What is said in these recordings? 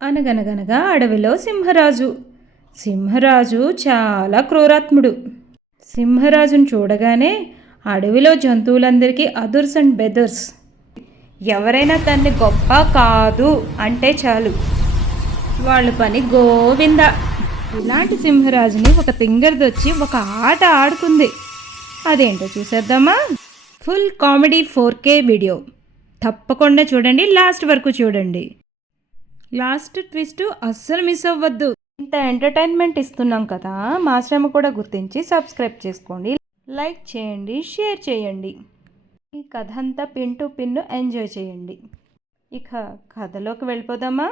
అనగనగనగా అడవిలో సింహరాజు చాలా క్రూరాత్ముడు. సింహరాజును చూడగానే అడవిలో జంతువులందరికీ అదుర్స్ అండ్ బెదర్స్. ఎవరైనా తన్ని గొప్ప కాదు అంటే చాలు వాళ్ళ పని గోవింద. ఇలాంటి సింహరాజుని ఒక తింగరదొచ్చి ఒక ఆట ఆడుకుంది. అదేంటో చూసేద్దామా? ఫుల్ కామెడీ 4K వీడియో తప్పకుండా చూడండి, లాస్ట్ వరకు చూడండి. లాస్ట్ ట్విస్ట్ అస్సలు మిస్ అవ్వద్దు. ఇంత ఎంటర్టైన్మెంట్ ఇస్తున్నాం కదా, మా శ్రమ కూడా గుర్తించి సబ్స్క్రైబ్ చేసుకోండి, లైక్ చేయండి, షేర్ చేయండి. ఈ కథ అంతా పిన్ టు పిన్ ఎంజాయ్ చేయండి. ఇక కథలోకి వెళ్ళిపోదామా?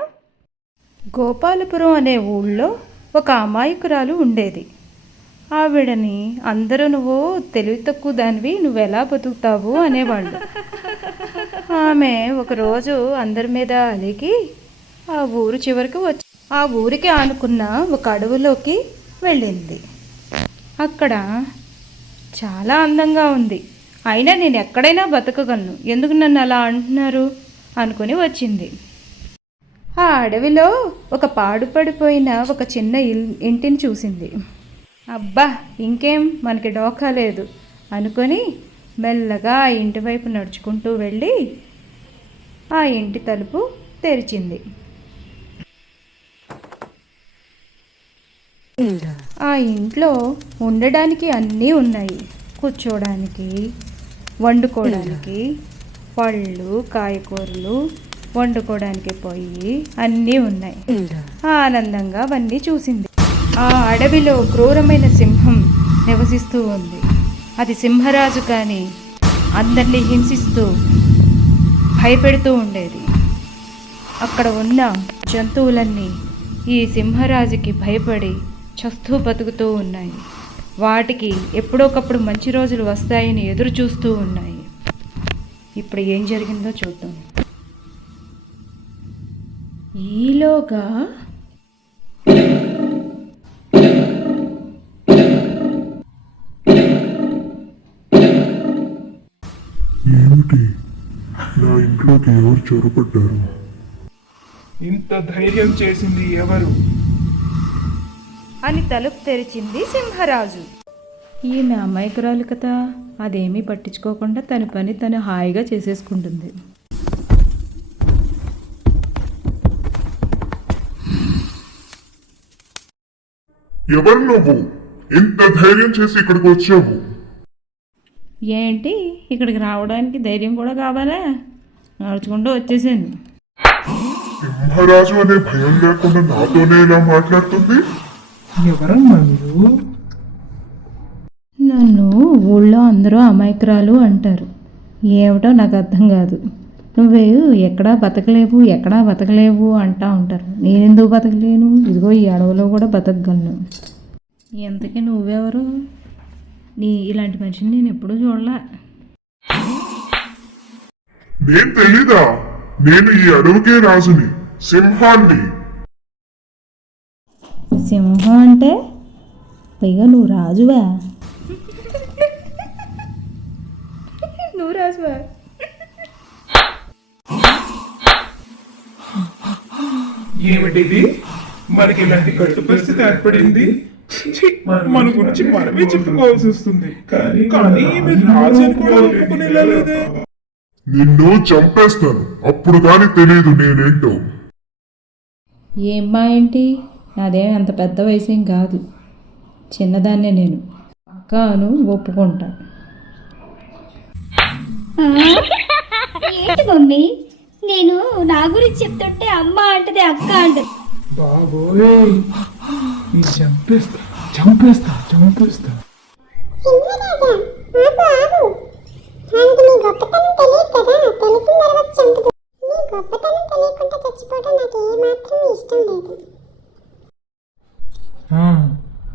గోపాలపురం అనే ఊళ్ళో ఒక అమాయకురాలు ఉండేది. ఆవిడని అందరూ నువ్వు తెలివి తక్కువ దానివి, నువ్వెలా బతుకుతావు అనేవాళ్ళు. ఆమె ఒకరోజు అందరి మీద అలిగి ఆ ఊరు చివరికి వచ్చి ఆ ఊరికి ఆనుకున్న ఒక అడవిలోకి వెళ్ళింది. అక్కడ చాలా అందంగా ఉంది. అయినా నేను ఎక్కడైనా బతకగలను, ఎందుకు నన్ను అలా అంటున్నారు అనుకుని వచ్చింది. ఆ అడవిలో ఒక పాడుపడిపోయిన ఒక చిన్న ఇంటిని చూసింది. అబ్బా, ఇంకేం మనకి డోకా లేదు అనుకొని మెల్లగా ఆ ఇంటి వైపు నడుచుకుంటూ వెళ్ళి ఆ ఇంటి తలుపు తెరిచింది. ఆ ఇంట్లో ఉండడానికి అన్నీ ఉన్నాయి. కూర్చోడానికి, వండుకోవడానికి పళ్ళు, కాయకూరలు, వండుకోవడానికి పొయ్యి అన్నీ ఉన్నాయి. ఆనందంగా అవన్నీ చూసింది. ఆ అడవిలో క్రూరమైన సింహం నివసిస్తూ ఉంది. అది సింహరాజు కానీ అందరినీ హింసిస్తూ భయపెడుతూ ఉండేది. అక్కడ ఉన్న జంతువులన్నీ ఈ సింహరాజుకి భయపడి చస్తూ బతుకుతూ ఉన్నాయి. వాటికి ఎప్పుడోకప్పుడు మంచి రోజులు వస్తాయని ఎదురు చూస్తూ ఉన్నాయి. ఇప్పుడు ఏం జరిగిందో చూద్దాం. ఈలోగా ఏమిటి, నా ఇంట్లోకి ఎవరు చొరబడ్డారు? ఇంత ధైర్యం చేసింది ఎవరు అని తలుపు తెరిచింది సింహరాజు. ఈమె అమాయకురాలు కదా, అదేమీ పట్టించుకోకుండా తన పని తను హాయిగా చేసేసుకుంటుంది. ఎవరు నువ్వు? ఇంత ధైర్యం చేసి ఇక్కడికి వచ్చావు? ఏంటి, ఇక్కడికి రావడానికి ధైర్యం కూడా కావాలా? నడుచుకుంటూ వచ్చేసాను. సింహరాజు అనే భయం లేకుండా నాతోనే ఇలా మాట్లాడుతుంది? ఎవరమ్మా మీరు? నన్ను ఊళ్ళో అందరూ అమాయకురాలు అంటారు. ఏమిటో నాకు అర్థం కాదు. నువ్వు ఎక్కడా బతకలేవు అంటా ఉంటారు. నేనెందుకు బతకలేను? ఇదిగో ఈ అడవిలో కూడా బతకగలను. ఎంతకీ నువ్వెవరు? ఇలాంటి మనిషిని నేను ఎప్పుడూ చూడలే. నేను తెలీదా? నేను ఈ అడవికే రాజుని, సింహాన్ని. సింహం అంటే పైగా నువ్వు రాజువా? నువ్వు రాజువా? ఏమిటిది? మనకి ఇలాంటి కట్టు పరిస్థితి ఏర్పడింది. మన గురించి మనమే చెప్పుకోవాల్సి వస్తుంది. కానీ మీరు రాజు అని కూడా ఒప్పుకునేలా లేదే. నిన్ను చంపేస్తాను, అప్పుడు కానీ తెలియదు నేనేంటో. ఏమ్మా ఏంటి? నాదేం అంత పెద్ద వయసేం కాదు, చిన్నదాన్నే నేను. అక్కను ఒప్పుకుంటా. ఏంటి మమ్మీ, నేను నా గురించి చెప్తుంటే అమ్మ అంటది, అక్క అంటది. బాబోయ్, నేను చంపేస్తా.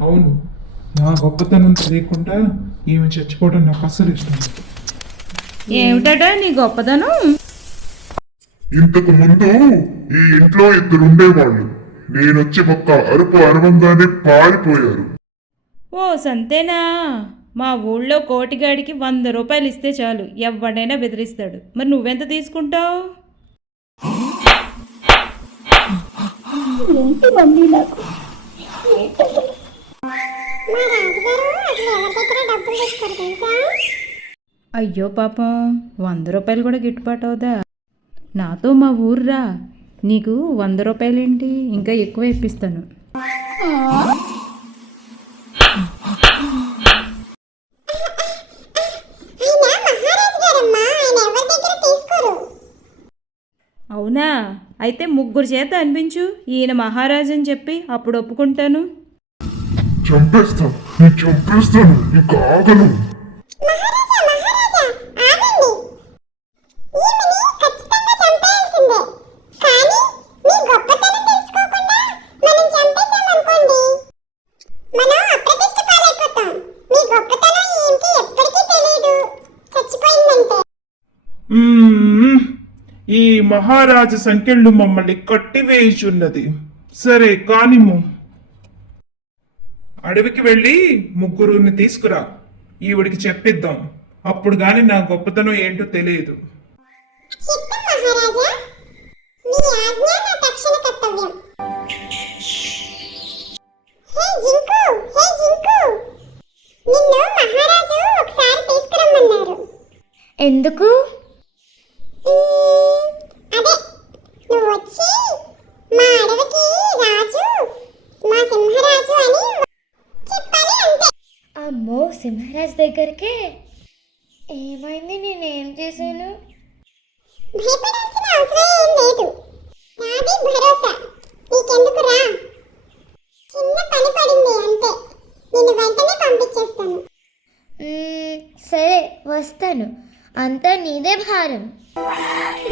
అవును, నా గొప్పతనం తెలియకుండా ఈమె చచ్చిపోవడం నాకు అస్సలు ఇష్టం లేదు. ఏమిటా నీ గొప్పదనం? ఇంతకు ముందు ఈ ఇంట్లో ఇద్దరు ఉండేవాళ్ళు. నేనొచ్చి ఒక్క అరుపు అరవంగానే పారిపోయారు. ఓ సంతేనా? మా ఊళ్ళో కోటిగాడికి 100 రూపాయలు ఇస్తే చాలు, ఎవడైనా బెదిరిస్తాడు. మరి నువ్వెంత తీసుకుంటావు? ఏంటి మమ్మీ నాకు ఏంటది? మా రాజుగారు అసలు ఎవరి దగ్గర డబ్బులు తీసుకోరు తెలుసా? అయ్యో పాపం, 100 రూపాయలు కూడా గిట్టుబాటు అవుదా? నాతో మా ఊర్రా, నీకు 100 రూపాయలేంటి, ఇంకా ఎక్కువ ఇప్పిస్తాను. అవునా, అయితే 3 చేత అనిపించు, ఈయన మహారాజు అని చెప్పి, అప్పుడు ఒప్పుకుంటాను. చంపేస్తాను, నీకు ఆగను. ఈ మహారాజు సంఖ్యలు మమ్మల్ని కట్టివేయుచున్నది. సరే కానిము, అడవికి వెళ్ళి 3 తీసుకురా, ఈవిడికి చెప్పిద్దాం. అప్పుడు గాని నా గొప్పతనం ఏంటో తెలియదు. ఎందుకు? అదే నువ్వు వచ్చి మా అడవికి రాజు, మా సింహరాజు అని చెప్పాలి అంతే. అమ్మో, సింహరాజు దగ్గరికి ఏమైంది? నేనేం చేశాను? భయపడాల్సిన అవసరం ఏం లేదు, నాది భరోసా. నీకెందుకు రా, చిన్న పని పడింది అంతే, నిన్ను వెంటనే పంపించేస్తాను. సరే వస్తాను, అంతా నీదే భారం.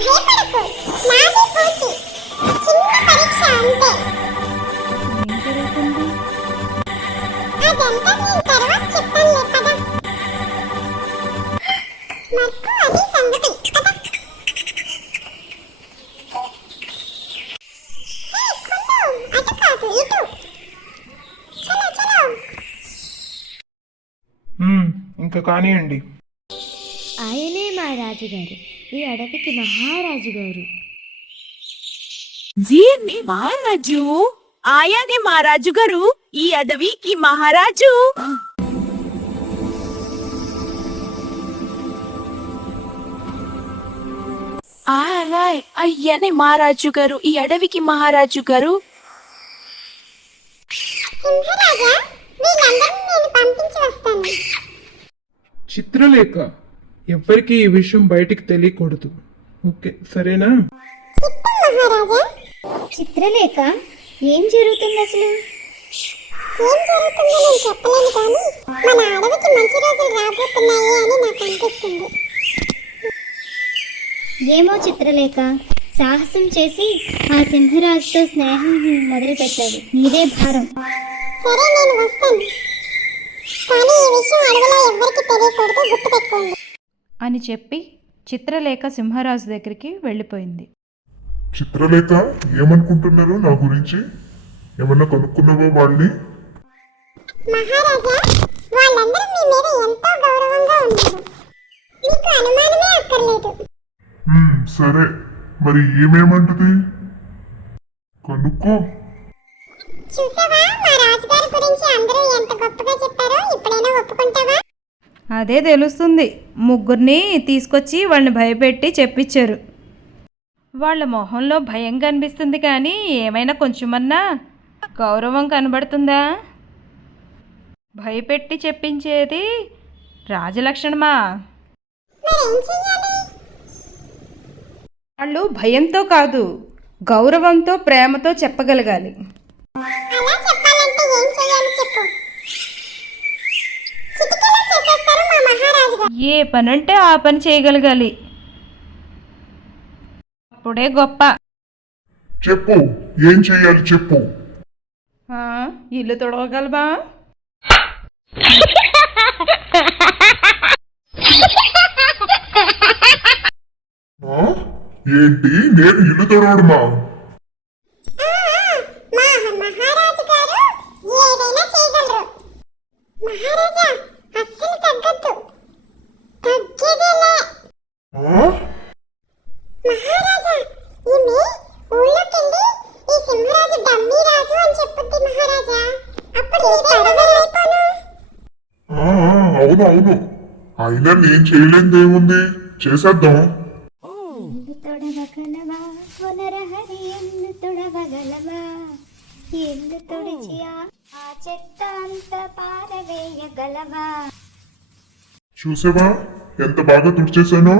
భయపడకు, నాది పూచి, చిన్న పరీక్ష అంతే. ఏం జరుగుతుంది? అదంతా నేను తర్వాత చెప్తానులే కదా. నాకు అది సంగతి కదా. అటు కాదు ఇటు. చలో చలో. ఇంకా కానివ్వండి. ఆయనే మా రాజుగారు, ఈ అడవికి మహారాజు గారు. జీర్ని మహారాజు, ఆయానే మహారాజు గారు, ఈ అడవికి మహారాజు. ఆయ్, అయ్యనే మహారాజు గారు, ఈ అడవికి మహారాజు గారు. సింహరాజా, వీళ్ళందరినీ నేను పంపించి వస్తాను. చిత్రలేఖ, ఎవ్వరికి ఈ విషయం బయటికి తెలియకూడదు. ఓకే, సరేనా? చిత్తం మహారాజా. చిత్రలేఖ, ఏం జరుగుతుంది అసలు? ఏం జరుగుతుందో నేను చెప్పలేను, కానీ మన అడవికి మంచి రోజులు రాబోతున్నాయి అని నాకు అనిపిస్తుంది. ఏమో చిత్రలేఖ, సాహసం చేసి ఆ సింహరాజుతో స్నేహం మొదలుపెట్టావు, నీదే భారం. సరే నేను వస్తాను, కానీ ఈ విషయం అడవిలో ఎవ్వరికి తెలియకూడదు, గుర్తుపెట్టుకోండి అని చెప్పి చిత్రలేఖ సింహరాజు దగ్గరికి వెళ్ళిపోయింది. చిత్రలేఖ, ఏమనుకుంటున్నారు నా గురించి? ఏమన్నా కనుక్కున్నావా వాళ్ళని? మహారాజా, వాళ్ళందరూ మీ మీద ఎంతో గౌరవంగా ఉన్నారు, మీకు అనుమానమే అక్కర్లేదు. సరే, మరి ఏమేమంటది కనుక్కో. చూసావా, మా రాజుగారి గురించి అందరూ ఎంత గొప్పగా చెప్పారో, ఇప్పుడైనా ఒప్పుకుంటావా? అదే తెలుస్తుంది, 3 తీసుకొచ్చి వాళ్ళని భయపెట్టి చెప్పించారు. వాళ్ళ మొహంలో భయం కనిపిస్తుంది, కానీ ఏమైనా కొంచెమన్నా గౌరవం కనబడుతుందా? భయపెట్టి చెప్పించేది రాజలక్షణమా? మరేం చెయ్యాలి? వాళ్ళు భయంతో కాదు, గౌరవంతో, ప్రేమతో చెప్పగలగాలి. అలా చెప్పాలంటే ఏం చెయ్యాలి చెప్పు. చిటికెలో చేసేస్తారు మా మహారాజు గారు. ఏ పనంటే ఆ పని చేయగలగాలి, అప్పుడే గొప్ప. చెప్పు, ఏం చెయ్యాలి చెప్పు. ఇల్లు తొడవగలవా? ఏంటి, నేను ఇల్లు తొడవడమా? మా మహారాజు గారు ఏదైనా చేయగలరు. మహారాజా, అస్సలు తగ్గద్దు, తగ్గేదేలే. మహారాజా, ఈమె ఊళ్ళోకెళ్ళి ఈ సింహరాజు అవును అవును, అయినా నేను చేయలేనిదేముంది, చేసేద్దాం. ఎందు తొడవగలవా వనరహరి ఎందు తొడవగలవా ఎందు తొడిచి ఆ చెత్త అంత పారవేయగలవా చూసావా ఎంత బాగా తుడిచేశానో?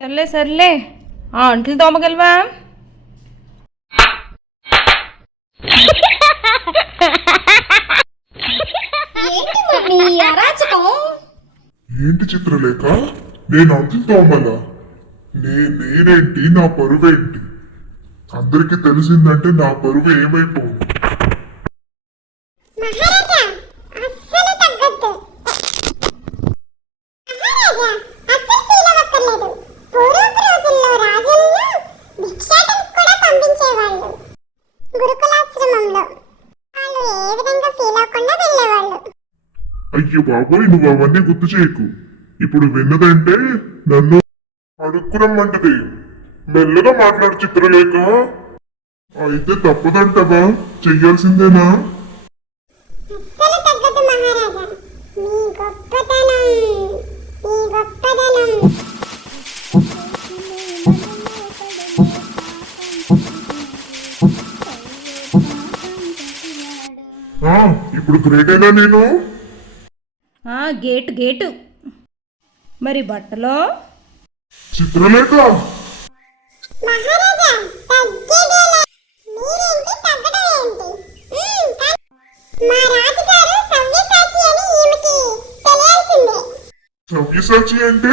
సర్లే సర్లే, ఆ అంట్లు తోమగలవా? ఏంటి మమ్మీ అరాచకం? ఏంటి చిత్రలేఖ, నేను అంటులు తోమలా? నేనేంటి, నా పరువేంటి? అందరికి తెలిసిందంటే నా పరువు ఏమైపోవు. మహారాజా అస్సలు తగ్గద్దు. మహారాజా అస్సలు ఫీల్ అవ్వక్కర్లేదు. పూర్వపు రోజుల్లో రాజులను భిక్షాటనకు కూడా పంపించేవాళ్ళు. గురుకులాశ్రమంలో వాళ్ళు ఏ విధంగా ఫీల్ అవ్వకుండా వెళ్ళేవాళ్ళు. అయ్యో బాబోయ్, నువ్వు అవన్నీ గుర్తు చేయకు. ఇప్పుడు విన్నదంటే నన్ను అడుక్కురమ్మంటది. మెల్లగా మాట్లాడు చిత్రలేఖ. అయితే తప్పదంటవా? చెయ్యాల్సిందేనా? అస్సలు తగ్గదు మహారాజా. మీ గొప్పతనం, మీ గొప్పతనం. ఇప్పుడు గ్రేటేనా నేను? Gate gate. మరి బట్టలో? చిత్రలేఖ మహారాజా తగ్గేదేలే. మీరేంటి తగ్గడం ఏంటి? మా రాజుగారు సవ్యసాచి అని ఈమెకి తెలియాల్సిందే. సవ్యసాచి అంటే?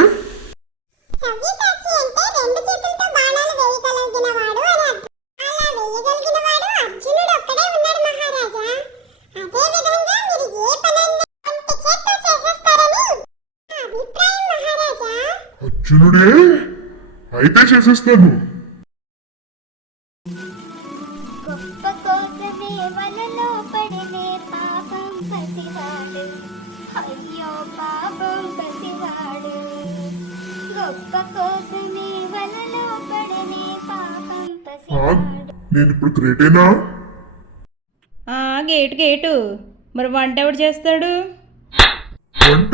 సవ్యసాచి అంటే రెండు చేతులతో బాణాలు వేయగలిగిన వాడు అని అర్థం. అలా వేయగలిగిన వాడు అర్జునుడు ఒక్కడే ఉన్నాడు మహారాజా. అదే విధంగా మీరు ఏ పనైనా ఒంటి చేత్తో చేసేస్తారని నా అభిప్రాయం మహారాజా. అర్జునుడే? అయితే చేసేస్తాను. గొప్ప కోసమే వలలో పడినే పాపం పసివాడు. అయ్యో పాపం పసివాడు. గొప్ప కోసమే వలలో పడినే పాపం పసివాడు. నేను ఇప్పుడు గ్రేటేనా? Gate gate. మరి వంట ఎవడు చేస్తాడు? వంట?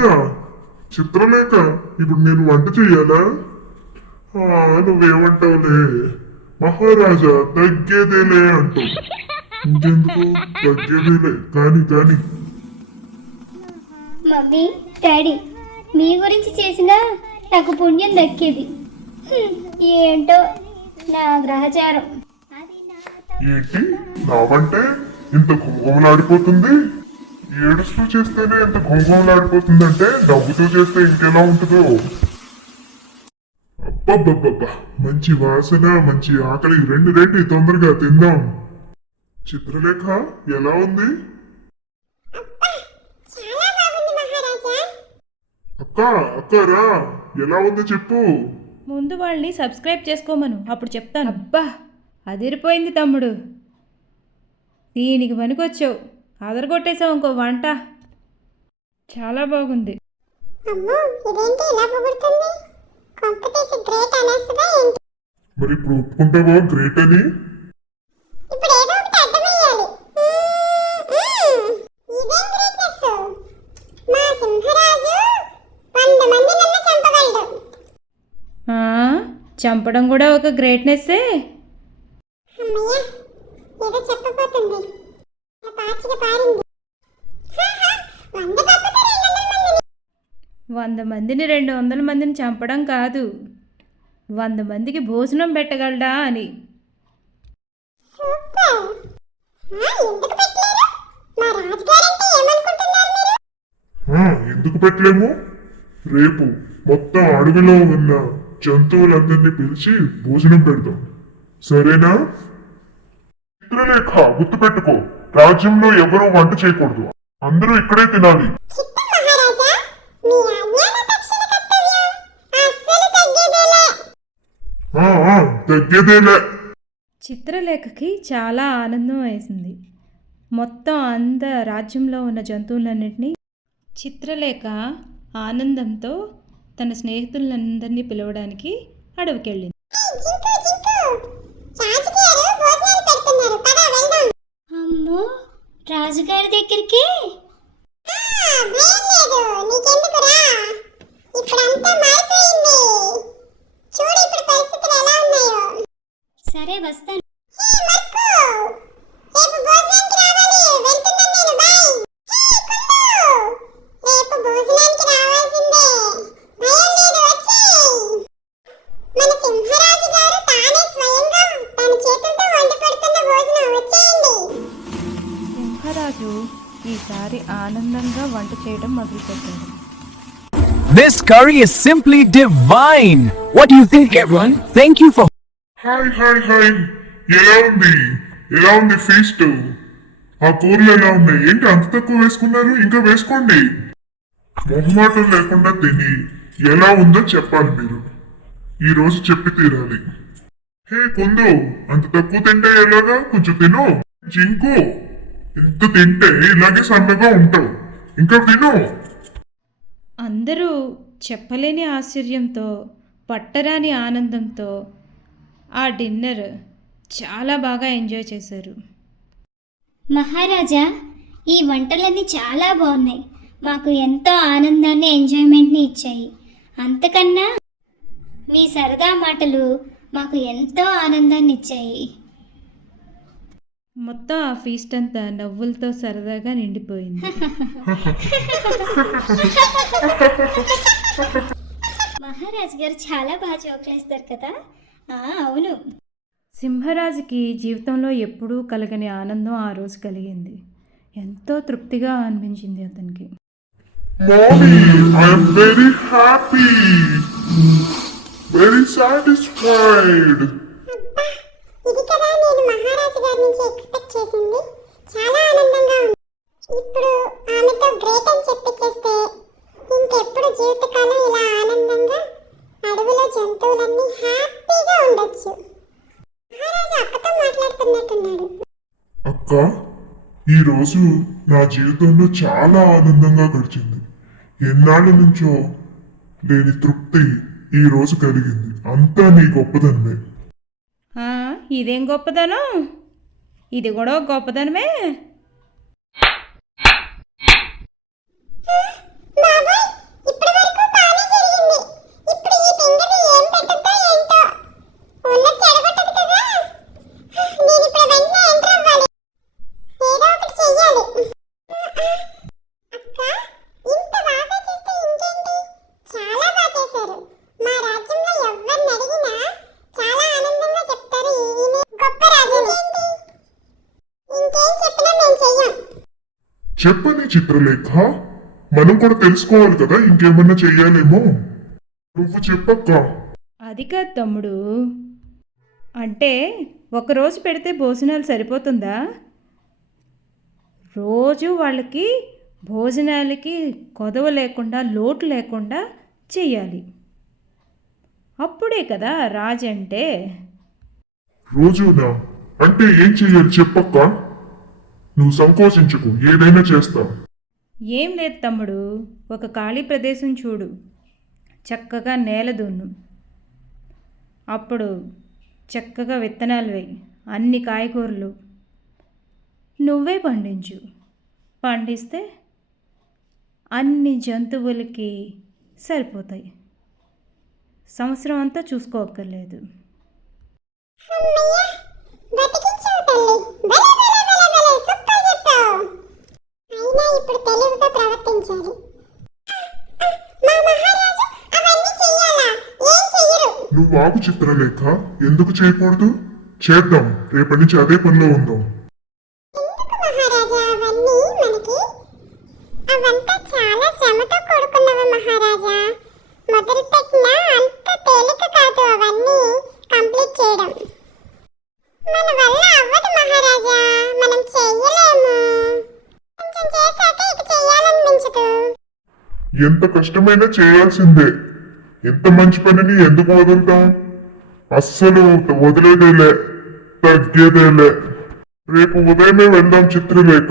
చిత్రలేఖ, ఇప్పుడు నేను వంట చెయ్యాలా? నువ్వేమంటావులే, మహారాజా తగ్గేదేలే అంటావు. ఇంకెందుకు, తగ్గేదేలే. కానీ మమ్మీ డాడీ మీ గురించి చేసినా నాకు పుణ్యం దక్కేది. ఏంటో నా గ్రహచారం. ఏంటి నావంటే ఇంత కుంకుమలాడిపోతుంది? ఏడుస్తూ చేస్తేనే ఇంత కుంకుమలాడిపోతుందంటే నవ్వుతూ చేస్తే ఇంకెలా ఉంటుందో? అబ్బబ్బబ్బబ్బా, మంచి వాసన, మంచి ఆకలి. రండి తొందరగా తిందాం. చిత్రలేఖ ఎలా ఉంది? చాలా బాగుంది మహారాజా. అక్క రా, ఎలా ఉందో చెప్పు. ముందు వాళ్ళని సబ్స్క్రైబ్ చేసుకోమను, అప్పుడు చెప్తాను. అబ్బా, అదిరిపోయింది తమ్ముడు. దీనికి పనికొచ్చావు. అదరగొట్టేసావు ఇంకో వంట. చాలా బాగుంది. అమ్మో ఇదేంటి ఇలా పొగుడుతుంది? కాంపిటీస్ గ్రేట్ అనేస్తుందా ఏంటి? మరి ఇప్పుడు ఒప్పుకుంటావా గ్రేట్ అని? ఇప్పుడు ఏదో ఒకటి అర్థమయ్యాలి. ఇదేం గ్రేట్నెస్? మా సింహరాజు 100 మందినన్నా చంపగలడు. చంపడం కూడా ఒక గ్రేట్నెస్సే. అమ్మయ్య ఏదో చెప్పబోతుంది. నా పాచిక పారింది. 100 కాకపోతే 100 మందిని 200 మందిని చంపడం కాదు, 100 మందికి భోజనం పెట్టగలడా అని. సూపర్. ఎందుకు పెట్టలేరు? మా రాజుగారంటే ఏమనుకుంటున్నారు మీరు? ఎందుకు పెట్టలేము? రేపు మొత్తం అడవిలో ఉన్న జంతువులందరినీ పిలిచి భోజనం పెడదాం, సరేనా? చిత్రలేఖ గుర్తుపెట్టుకో, రాజ్యంలో ఎవరూ వంట చేయకూడదు. అందరూ ఇక్కడే తినాలి. చిత్తం మహారాజా, మీ అజ్ఞాన తక్షణ కర్తవ్యం అస్సలు తగ్గేదేలే. తగ్గేదేలే. చిత్రలేఖకి చాలా ఆనందం వేసింది. మొత్తం రాజ్యంలో ఉన్న జంతువులన్నింటినీ చిత్రలేఖ ఆనందంతో తన స్నేహితులందరినీ పిలవడానికి అడవికెళ్ళింది. జింకు జింకు రాజుగారు భోజనాలు పెడుతున్నారు, పద వెళ్దాం. అమ్మో రాజుగారి దగ్గరికి సరే వస్తాను. సింహరాజు ఈసారి ఆనందంగా వంట చేయడం మొదలుపెట్టాడు. This curry is simply divine. What do you think, everyone? Thank you for. Hi hi hi, ఎలా ఉంది ఫీస్ట్? ఆ కూరలు ఎలా ఉన్నాయి? ఏంటి అంత తక్కువ వేసుకున్నారు? ఇంకా వేసుకోండి. మొహమాటం లేకుండా తిని ఎలా ఉందో చెప్పాలి మీరు. ఈ రోజు చెప్పి తీరాలి. హే కుందు, అంత తక్కువ తింటే ఎలాగా? కొంచెం తిను. జింకు, ఇంత తింటే ఇలాగే సన్నగా ఉంటావు. ఇంకా తిను. అందరూ చెప్పలేని ఆశ్చర్యంతో, పట్టరాని ఆనందంతో ఆ డిన్నర్ చాలా బాగా ఎంజాయ్ చేశారు. మహారాజా, ఈ వంటలన్నీ చాలా బాగున్నాయి. మాకు ఎంతో ఆనందాన్ని, ఎంజాయ్మెంట్ని ఇచ్చాయి. అంతకన్నా మీ సరదా మాటలు మాకు ఎంతో ఆనందాన్ని ఇచ్చాయి. మొత్తం ఆ ఫీస్ట్ అంతా నవ్వులతో సరదాగా నిండిపోయింది. మహారాజు గారు చాలా బాగా జోకులేస్తారు కదా. అవును. సింహరాజుకి జీవితంలో ఎప్పుడూ కలగని ఆనందం ఆ రోజు కలిగింది. ఎంతో తృప్తిగా అనిపించింది అతనికి. Mommy, I'm very happy. Very satisfied. ఇది కదా నేను మహారాజు గారి నుంచి ఎక్స్పెక్ట్ చేసింది. చాలా ఆనందంగా ఉంది. ఇప్పుడు ఆమెతో గ్రేట్ అని చెప్పించేస్తే ఇంకెప్పుడు జీవితకాలం ఇలా ఆనందంగా అడవిలో జంతువులన్నీ హ్యాపీగా ఉండొచ్చు. మహారాజు అక్కతో మాట్లాడుతున్నట్టున్నాడు. అక్క, ఈ రోజు నా జీవితంలో చాలా ఆనందంగా గడిచింది. ఎన్నాళ్ళ నుంచో లేని తృప్తి ఈ రోజు కలిగింది. అంతా నీ గొప్పదనమే. ఇదేం గొప్పదనం? ఇది కూడా ఒక గొప్పదనమే. బాబాయ్, ఇప్పటివరకు బాగానే జరిగింది. ఇప్పుడు ఈ పింగని ఏం పెట్టద్దో ఏంటో. ఉన్నది చెడగొట్టదు కదా. నేను ఇప్పుడు వెంటనే ఎంటర్ అవ్వాలి. ఏదో ఒకటి చెయ్యాలి. అక్క, ఇంత బాగా చేస్తే ఇంకేంటి? చాలా బాగా చేశారు. మా రాజ్యంలో ఎవరిని అడిగినా చాలా ఆనందంగా చెప్తారు. ఈయన గొప్ప రాజు. ఇంకేం చెప్పినా మేము చెయ్యం. చెప్పని చిత్రలేఖ, మనం కూడా తెలుసుకోవాలి కదా, ఇంకేమన్నా చెయ్యాలేమో. నువ్వు చెప్పక్క. అది కాదు తమ్ముడు. అంటే ఒకరోజు పెడితే భోజనాలు సరిపోతుందా? రోజు వాళ్ళకి భోజనాలకి కొదవ లేకుండా, లోటు లేకుండా చెయ్యాలి. అప్పుడే కదా రాజు అంటే. రోజునా అంటే ఏం చెయ్యాలి చెప్పక్క. నువ్వు సంకోచించకు, ఏదైనా చేస్తా. ఏం లేదు తమ్ముడు, ఒక ఖాళీ ప్రదేశం చూడు, చక్కగా నేల దున్ను, అప్పుడు చక్కగా విత్తనాలు వేయి, అన్ని కాయగూరలు నువ్వే పండించు. పండిస్తే అన్ని జంతువులకి సరిపోతాయి. సంవత్సరం అంతా చూసుకోక్కర్లేదు. బతికించావు తల్లి. సూపర్ చెప్పావు. అయినా ఇప్పుడు తెలివిగా ప్రవర్తించాలి. మా మహారాజు అవన్నీ చెయ్యాలా? ఏం చెయ్యరు. నువ్వు ఆపు చిత్రలేఖ. ఎందుకు చేయకూడదు? చేద్దాం. రేపటి నుంచి అదే పనిలో ఉందాం. ఎందుకు మహారాజా అవన్నీ మనకి? అవంతా చాలా శ్రమతో కూడుకున్నవి మహారాజా. మొదలు పెట్టినా అంత తేలిక కాదు అవన్నీ కంప్లీట్ చేయడం. మన వల్ల అవ్వదు మహారాజా. మనం చెయ్యలేము. కొంచెం చేశాక ఇక చెయ్యాలనిపించదు. ఎంత కష్టమైనా చేయాల్సిందే. ఎంత మంచి పనిని ఎందుకు వదులుతాం? అస్సలు వదిలేదేలే, తగ్గేదేలే. రేపు ఉదయమే వెళ్దాం చిత్రలేఖ.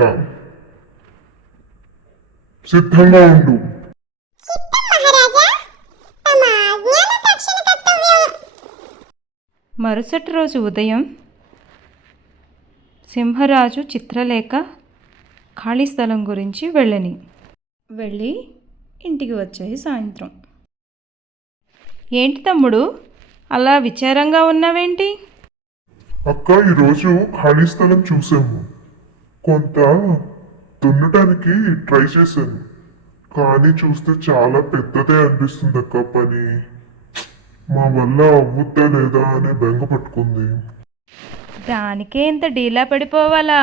సిద్ధంగా ఉండు. చిత్తం మహారాజా. తమ ఆజ్ఞాన తక్షణ కర్తవ్యం. మరుసటి రోజు ఉదయం సింహరాజు, చిత్రలేఖ ఖాళీ స్థలం గురించి వెళ్ళి ఇంటికి వచ్చాయి సాయంత్రం. ఏంటి తమ్ముడు అలా విచారంగా ఉన్నావేంటి? అక్క, ఈరోజు ఖాళీ స్థలం చూసాము. కొంత దున్నటానికి ట్రై చేశాను, కానీ చూస్తే చాలా పెద్దదే అనిపిస్తుంది అక్క. పని మా వల్ల అవ్వుద్దా లేదా అని బెంగ పట్టుకుంది. దానికే ఇంత డీలా పడిపోవాలా?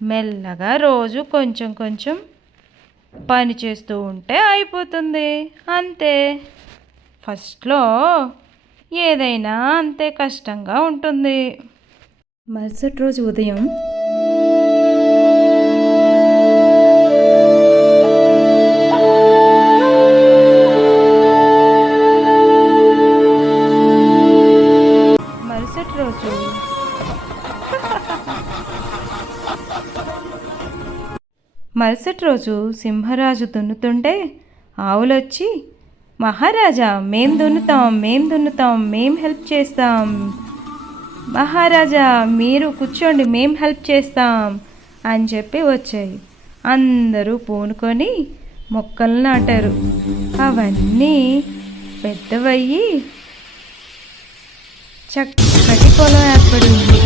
మెల్లగా రోజు కొంచెం కొంచెం పని చేస్తూ ఉంటే అయిపోతుంది అంతే. ఫస్ట్లో ఏదైనా అంతే కష్టంగా ఉంటుంది. మరుసటి రోజు ఉదయం మరుసటి రోజు సింహరాజు దున్నుతుంటే ఆవులొచ్చి, మహారాజా మేం దున్నుతాం, మేం హెల్ప్ చేస్తాం, మహారాజా మీరు కూర్చోండి మేం హెల్ప్ చేస్తాం అని చెప్పి వచ్చాయి. అందరూ పూనుకొని మొక్కలు నాటారు. అవన్నీ పెద్దవయ్యి చక్కటి పొలం ఏర్పడింది.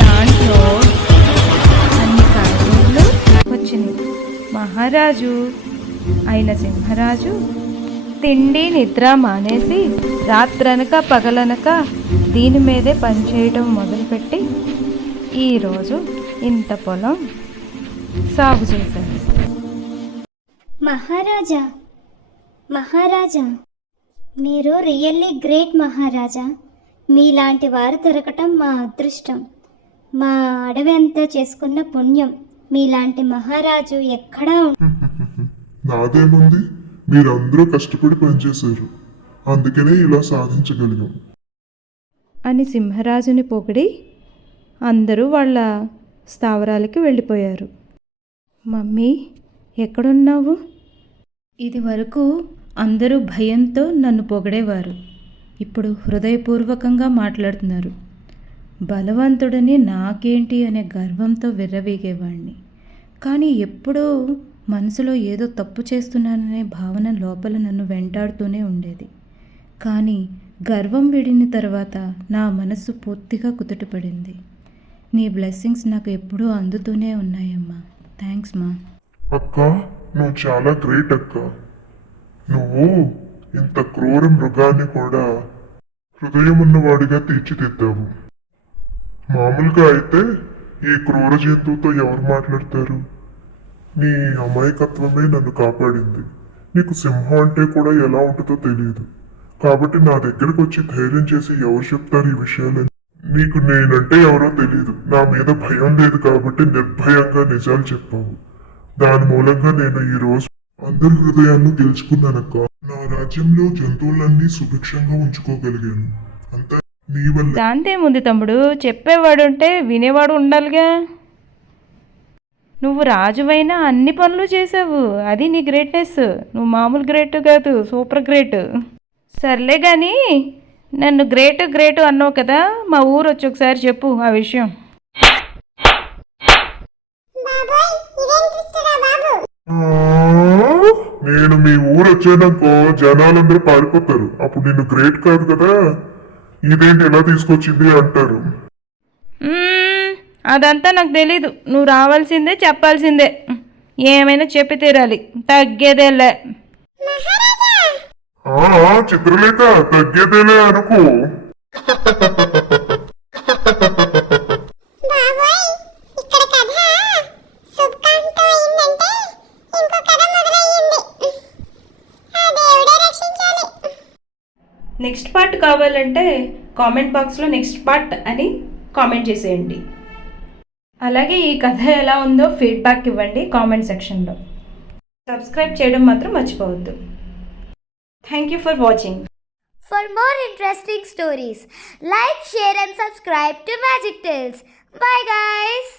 దాంట్లో అన్ని కాయగూరలు వచ్చినాయి. మహారాజు అయిన సింహరాజు తిండి నిద్ర మానేసి రాత్రనక పగలనక దీని మీదే పనిచేయడం మొదలుపెట్టి ఈరోజు ఇంత పొలం సాగు చేశారు. మహారాజా మీరు రియల్లీ గ్రేట్ మహారాజా. మీలాంటి వారు దొరకటం మా అదృష్టం. మా అడవి అంతా చేసుకున్న పుణ్యం. మీలాంటి మహారాజు ఎక్కడా నాదేముంది, మీరందరూ కష్టపడి పనిచేశారు, అందుకనే ఇలా సాధించగలిగాం అని సింహరాజుని పొగిడి అందరూ వాళ్ళ స్థావరాలకి వెళ్ళిపోయారు. మమ్మీ ఎక్కడున్నావు? ఇది వరకు అందరూ భయంతో నన్ను పొగిడేవారు, ఇప్పుడు హృదయపూర్వకంగా మాట్లాడుతున్నారు. బలవంతుడని నాకేంటి అనే గర్వంతో విర్రవీగేవాణ్ణి. కానీ ఎప్పుడూ మనసులో ఏదో తప్పు చేస్తున్నాననే భావన లోపల నన్ను వెంటాడుతూనే ఉండేది. కానీ గర్వం విడిన తర్వాత నా మనసు పూర్తిగా కుదుటపడింది. నీ బ్లెస్సింగ్స్ నాకు ఎప్పుడూ అందుతూనే ఉన్నాయమ్మా. థ్యాంక్స్ మా. అక్క, నువ్వు చాలా గ్రేట్ అక్క. నువ్వు ఇంత క్రూర మృగాన్ని కూడా హృదయం ఉన్నవాడిగా తీర్చిదిద్దావు. మామూలుగా అయితే ఈ క్రూర జంతువుతో ఎవరు మాట్లాడతారు? నీ అమాయకత్వమే నన్ను కాపాడింది. నీకు సింహం అంటే కూడా ఎలా ఉంటుందో తెలియదు, కాబట్టి నా దగ్గరకు వచ్చి ధైర్యం చేసి ఎవరు చెప్తారు ఈ విషయాలని? నీకు నేనంటే ఎవరో తెలియదు, నా మీద భయం లేదు కాబట్టి నిర్భయంగా నిజాలు చెప్పావు. దాని మూలంగా నేను ఈ రోజు అందరి హృదయాన్ని గెలుచుకున్నానక్క. నా రాజ్యంలో జంతువులన్నీ సుభిక్షంగా ఉంచుకోగలిగాను, అంతా నీ వల్ల. దాంతేముంది తమ్ముడు, చెప్పేవాడు ఉంటే వినేవాడు ఉండాలిగా. నువ్వు రాజువైనా అన్ని పనులు చేసావు, అది నీ గ్రేట్నెస్. నువ్వు మామూలు గ్రేట్ కాదు, సూపర్ గ్రేట్. సర్లే కానీ నన్ను గ్రేట్ అన్నావు కదా, మా ఊరు వచ్చి ఒకసారి చెప్పు ఆ విషయం. నేను మీ ఊరు వచ్చేదాకో జనాలందరూ పారిపోతారు, అప్పుడు నిన్ను గ్రేట్ కాదు కదా, ఇదేంటి ఎలా తీసుకొచ్చింది అంటారు. అదంతా నాకు తెలీదు, నువ్వు రావాల్సిందే చెప్పాల్సిందే, ఏమైనా చెప్పి తీరాలి, తగ్గేదేలే. చిత్రలేఖ, తగ్గేదేలే అనుకో. నెక్స్ట్ పార్ట్ కావాలంటే కామెంట్ బాక్స్లో నెక్స్ట్ పార్ట్ అని కామెంట్ చేసేయండి. అలాగే ఈ కథ ఎలా ఉందో ఫీడ్బ్యాక్ ఇవ్వండి కామెంట్ సెక్షన్లో. సబ్స్క్రైబ్ చేయడం మాత్రం మర్చిపోవద్దు. Thank you for watching. For more interesting stories, like, share and subscribe to Magic Tales. Bye guys!